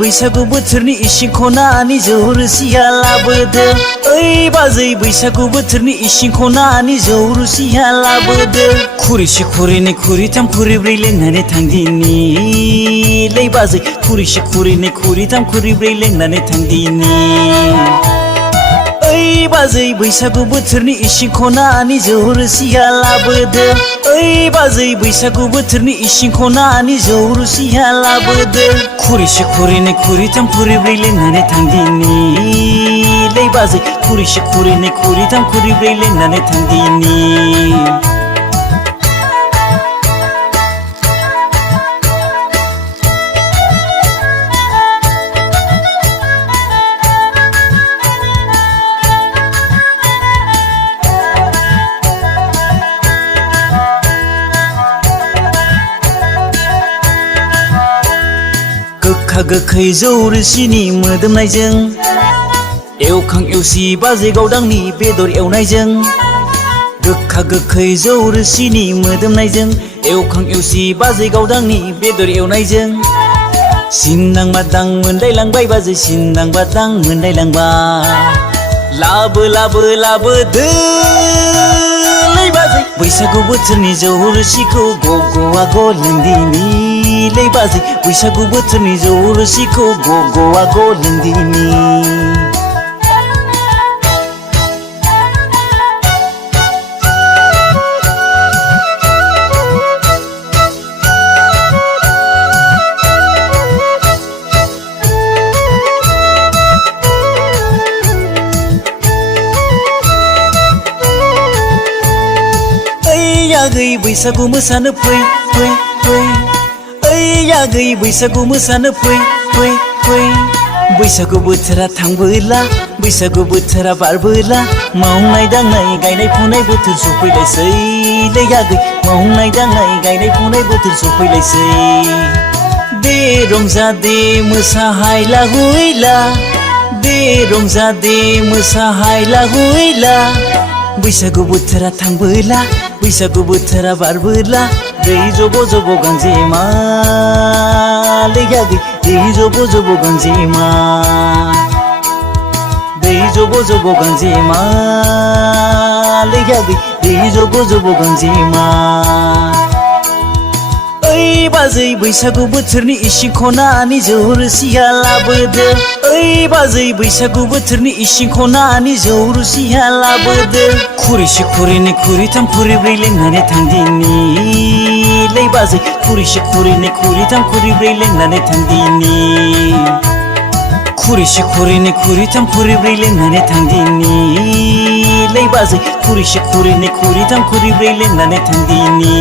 बैसागु बोथोरनि इसिं खनानि जौ रोसिया लाबोदो ओइ बाजै बैसागु बोथोरनि इसिं खनानि जौ रोसिया लाबोदो खुरैसे खुरैनै खुरैथाम खुरैब्रै लोंनानै थांदिनि लै बाजै खुरैसे खुरैनै खुरैथाम खुरैब्रै लोंनानै थांदिनि ओइ बाजै बैसागु बोथोरनि इसिं खनानि जौ रोसिया लाबोदो ओइ बाजै बैसागु बोथोरनि इसिं खनानि जौ रोसिया लाबोदो खुरैसे खुरैनै खुरैथाम खुरैब्रै लोंनानै थांदिनि लै बाजै खुरैसे खुरैनै खुरैथाम खुरैब्रै लोंनानै थांदिनि गोखा गोखै जौ रोसिनि मोदोमनायजों एवखां एवसि बाजै गावदांनि बेदर एवनायजों गोखा गोखै जौ रोसिनि मोदोमनायजों एवखां एवसि बाजै गावदांनि बेदर एवनायजों सिन्दां बादां मोनलायलांबाय बाजै सिन्दां बादां मोनलायलांबाय लाबो लाबो लाबोदो लै बाजै बैसागु बोथोरनि जौ रोसिखौ गग'आ ग' लोंदिनि लै बाजै बैसागु बोथोरनि जौ रोसिखौ गग'आ ग' लोंदिनि आगै बैसागु मोसानो फै फै फै ओइ आगै बैसागु मोसानो फै फै फै बैसागु बोथोरा थांबोला बैसागु बोथोरा बारबोला मावनाय दांनाय गायनाय फुनाय बोथोर सफैलायसै लै आगै मावनाय दांनाय गायनाय फुनाय बोथोर सफैलायसै दे रंजा दे मोसाहायला हुइला दे रंजा दे मोसाहायला हुइला बैसागु बोथोरा थांबोला बैसागु बोथोरा बारबोला दै जब' जब' गांजेमा लै आगै दै जब' जब' गांजेमा दै जब' जब' गांजेमा लै आगै दै जब' जब' गांजेमा ओइ बाजै बैसागु बोथोरनि इसिं खनानि जौ रोसिया लाबोदो ओइ बाजै बैसागु बोथोरनि इसिं खनानि जौ रोसिया लाबोदो खुरैसे खुरैनै खुरैथाम खुरैब्रै लोंनानै थांदिनि लै बाजै खुरैसे खुरैनै खुरैथाम खुरैब्रै लोंनानै थांदिनि खुरैसे खुरैनै खुरैथाम खुरैब्रै लोंनानै थांदिनि लै बाजै खुरैसे खुरैनै खुरैथाम खुरैब्रै लोंनानै थांदिनि